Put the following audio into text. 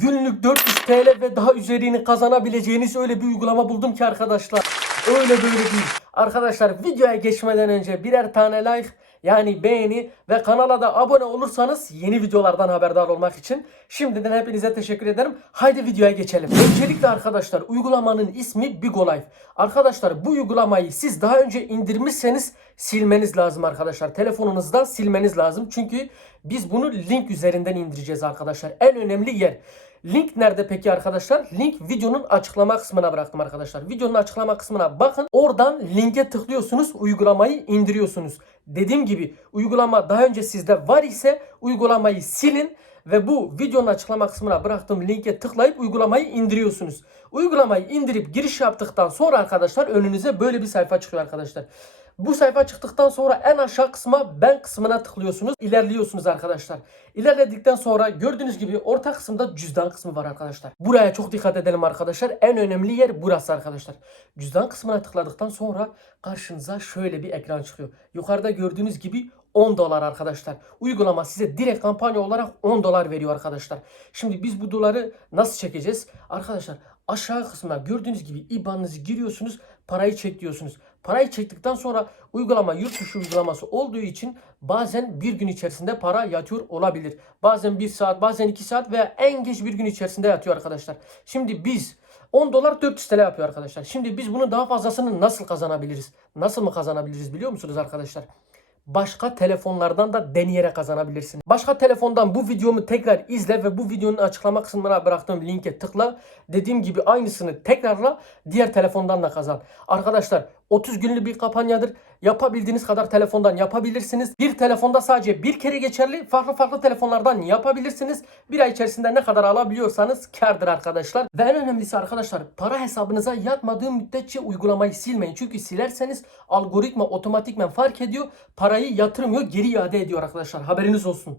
Günlük 400 TL ve daha üzerini kazanabileceğiniz öyle bir uygulama buldum ki arkadaşlar. Öyle böyle değil. Arkadaşlar videoya geçmeden önce birer tane like yani beğeni ve kanala da abone olursanız yeni videolardan haberdar olmak için şimdiden hepinize teşekkür ederim. Haydi videoya geçelim. Öncelikle arkadaşlar uygulamanın ismi Bigolife. Arkadaşlar bu uygulamayı siz daha önce indirmişseniz silmeniz lazım arkadaşlar. Telefonunuzdan silmeniz lazım. Çünkü biz bunu link üzerinden indireceğiz arkadaşlar. En önemli yer. Link nerede peki arkadaşlar? Link videonun açıklama kısmına bıraktım arkadaşlar. Videonun açıklama kısmına bakın. Oradan linke tıklıyorsunuz. Uygulamayı indiriyorsunuz. Dediğim gibi uygulama daha önce sizde var ise uygulamayı silin ve bu videonun açıklama kısmına bıraktığım linke tıklayıp uygulamayı indiriyorsunuz. Uygulamayı indirip giriş yaptıktan sonra arkadaşlar önünüze böyle bir sayfa çıkıyor arkadaşlar. Bu sayfa çıktıktan sonra en aşağı kısma ben kısmına tıklıyorsunuz. ilerliyorsunuz arkadaşlar. İlerledikten sonra gördüğünüz gibi orta kısımda cüzdan kısmı var arkadaşlar. Buraya çok dikkat edelim arkadaşlar. En önemli yer burası arkadaşlar. Cüzdan kısmına tıkladıktan sonra karşınıza şöyle bir ekran çıkıyor. Yukarıda gördüğünüz gibi 10 dolar arkadaşlar. Uygulama size direkt kampanya olarak 10 dolar veriyor arkadaşlar. Şimdi biz bu doları nasıl çekeceğiz? Arkadaşlar aşağı kısmına gördüğünüz gibi IBAN'ınızı giriyorsunuz. Parayı çek diyorsunuz. Parayı çektikten sonra uygulama yurt dışı uygulaması olduğu için bazen bir gün içerisinde para yatıyor olabilir. Bazen bir saat bazen iki saat veya en geç bir gün içerisinde yatıyor arkadaşlar. Şimdi biz 10 dolar 400 TL yapıyor arkadaşlar. Şimdi biz bunun daha fazlasını nasıl kazanabiliriz? Nasıl mı kazanabiliriz biliyor musunuz arkadaşlar? Başka telefonlardan da deneyerek kazanabilirsin. Başka telefondan bu videomu tekrar izle ve bu videonun açıklama kısmına bıraktığım linke tıkla. Dediğim gibi aynısını tekrarla diğer telefondan da kazan. Arkadaşlar 30 günlük bir kampanyadır. Yapabildiğiniz kadar telefondan yapabilirsiniz. Bir telefonda sadece bir kere geçerli. Farklı farklı telefonlardan yapabilirsiniz. Bir ay içerisinde ne kadar alabiliyorsanız kardır arkadaşlar. Ve en önemlisi arkadaşlar para hesabınıza yatmadığı müddetçe uygulamayı silmeyin. Çünkü silerseniz algoritma otomatikmen fark ediyor. Parayı yatırmıyor geri iade ediyor arkadaşlar. Haberiniz olsun.